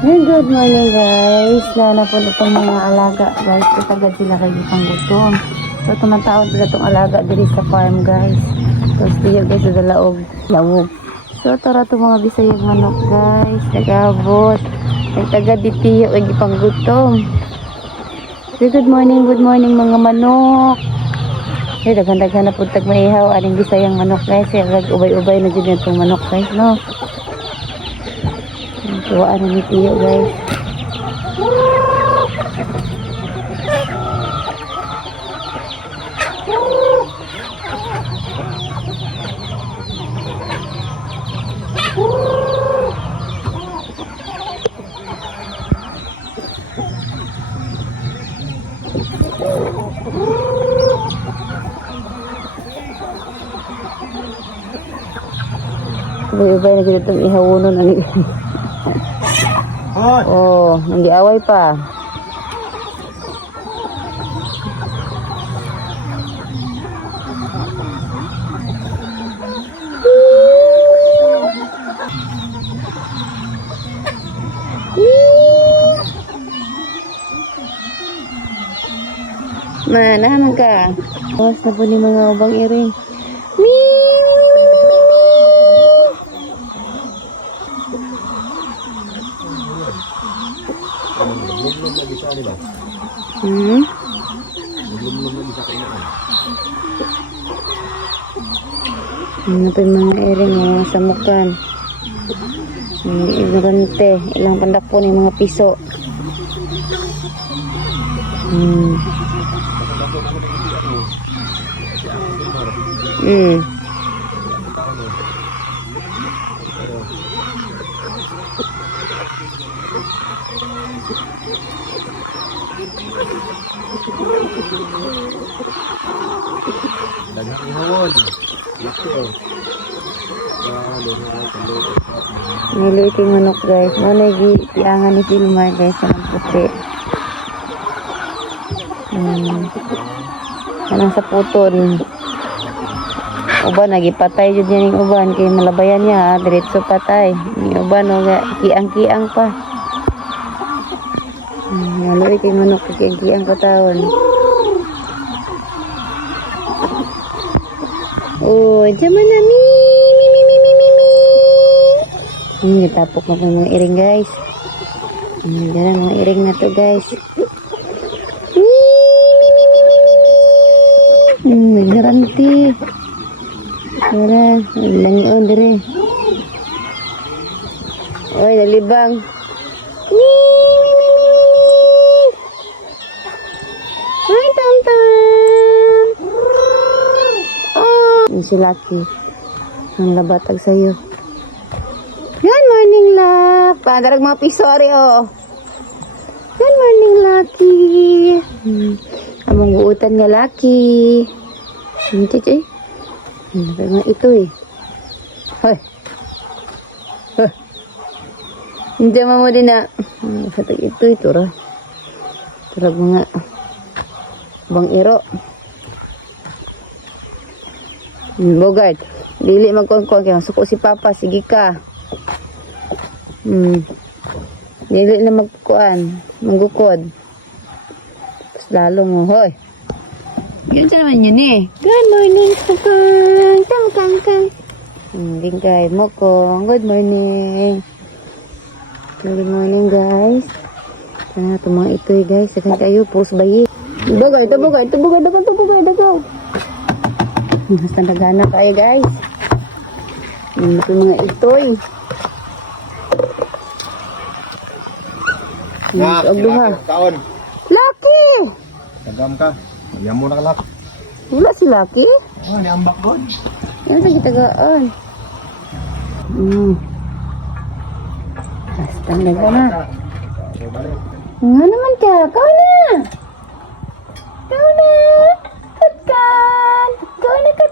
Hey, good morning guys. Lana po itong mga alaga guys. Katagad sila kayo pang gutom. So tumatawad sila itong alaga diri sa farm guys. Tapos tiyo guys sa dalaog lawog. So tara itong mga bisayang manok guys. Nagabot. Nagtagad di tiyo kayo pang gutom. So, good morning mga manok. Hey, daghan-daghan na po tag maihaw. Aning bisayang manok guys. Kaya ubay-ubay na dyan itong manok guys no. Tuwaan na ni tiyo guys. Ubay-ubay na dyan itong ihawunon na ni oh, nag-iaway pa. Mana naman ka? Awas na po ni mga ubang iring. Ano pa yung mga iring, mga samukan. Ignorante. Ilang pandak po ng mga piso. Niliting manok guys. Wala giangan ni Silmar guys ng puti. Kanang sa puton. Uban nagipatay jud yan yung uban kay malabayan niya diretso patay. Yung uban o kiang-kiang pa. Niliting manok kiang-kiang pa taon. Oh, jaman na tapok na po mga iring guys. Diyan mga iring na to guys. Naggaranti. Wala, langion dire. Oy, nalibang. Hi, tam-tam. Oh, ini si Lucky. Ang labatag sa'yo. Good morning, Luck. Padarag mga pisori, oh. Good morning, Lucky. Among guutan nga, Lucky. Cicik, mga ito, eh. Hoy. Hindi mo din na. Satag ito, ra. Tarag mga bang iro. Bogart. Dili magkuhan-kuhan kaya suko si Papa. Sige ka. Dili na magkuhan. Manggukod. Tapos lalo mo. Hoy. Yun siya naman yun eh. Good morning, Kakang. Kang. Gingkay mo ko. Good morning. Good morning, guys. Sana ito mga ito eh, guys. Sakan kayo. Post bayi. Bugay. Dagaw. Basta nagana tayo, guys. Ito mga ito eh. Kaon. Lucky! Tagam ka. Yan mo na kalak. Wala si Lucky? Oh, niambak doon. Yan sa kitagaan. Basta nagana. Nga naman ka. Kau na. Kutkan. Kau na.